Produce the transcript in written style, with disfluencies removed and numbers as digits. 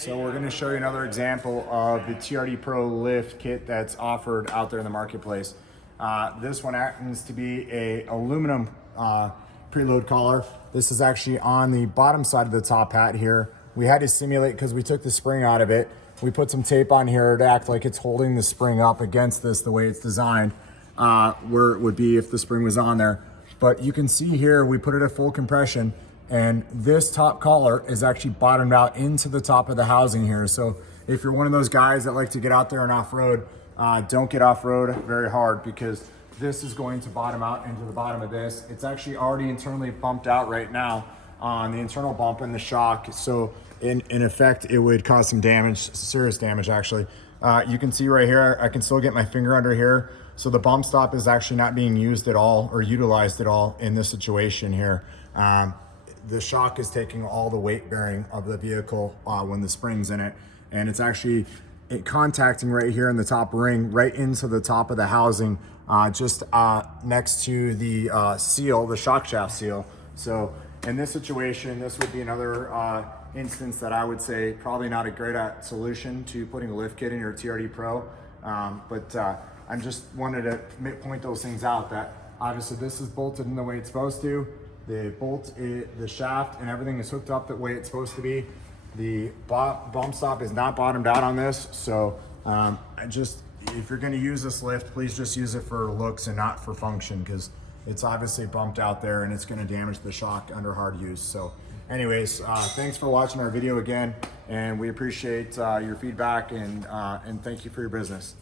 So we're going to show you another example of the TRD Pro lift kit that's offered out there in the marketplace. This one happens to be a aluminum preload collar. This is actually on the bottom side of the top hat here. We had to simulate because we took the spring out of it. We put some tape on here to act like it's holding the spring up against this the way it's designed, where it would be if the spring was on there. But you can see here we put it at full compression, and this top collar is actually bottomed out into the top of the housing here. So if you're one of those guys that like to get out there and off-road, don't get off-road very hard, because this is going to bottom out into the bottom of this. It's actually already internally bumped out right now on the internal bump and the shock. So in effect, it would cause some damage, serious damage actually. You can see right here, I can still get my finger under here. So the bump stop is actually not being used at all or utilized at all in this situation here. The shock is taking all the weight bearing of the vehicle when the spring's in it. And it's actually contacting right here in the top ring, right into the top of the housing, just next to the seal, the shock shaft seal. So in this situation, this would be another instance that I would say probably not a great solution to putting a lift kit in your TRD Pro. But I just wanted to point those things out, that obviously this is bolted in the way it's supposed to. The bolt, the shaft and everything is hooked up the way it's supposed to be. The bump stop is not bottomed out on this. So if you're gonna use this lift, please just use it for looks and not for function, because it's obviously bumped out there and it's gonna damage the shock under hard use. So anyways, thanks for watching our video again, and we appreciate your feedback, and thank you for your business.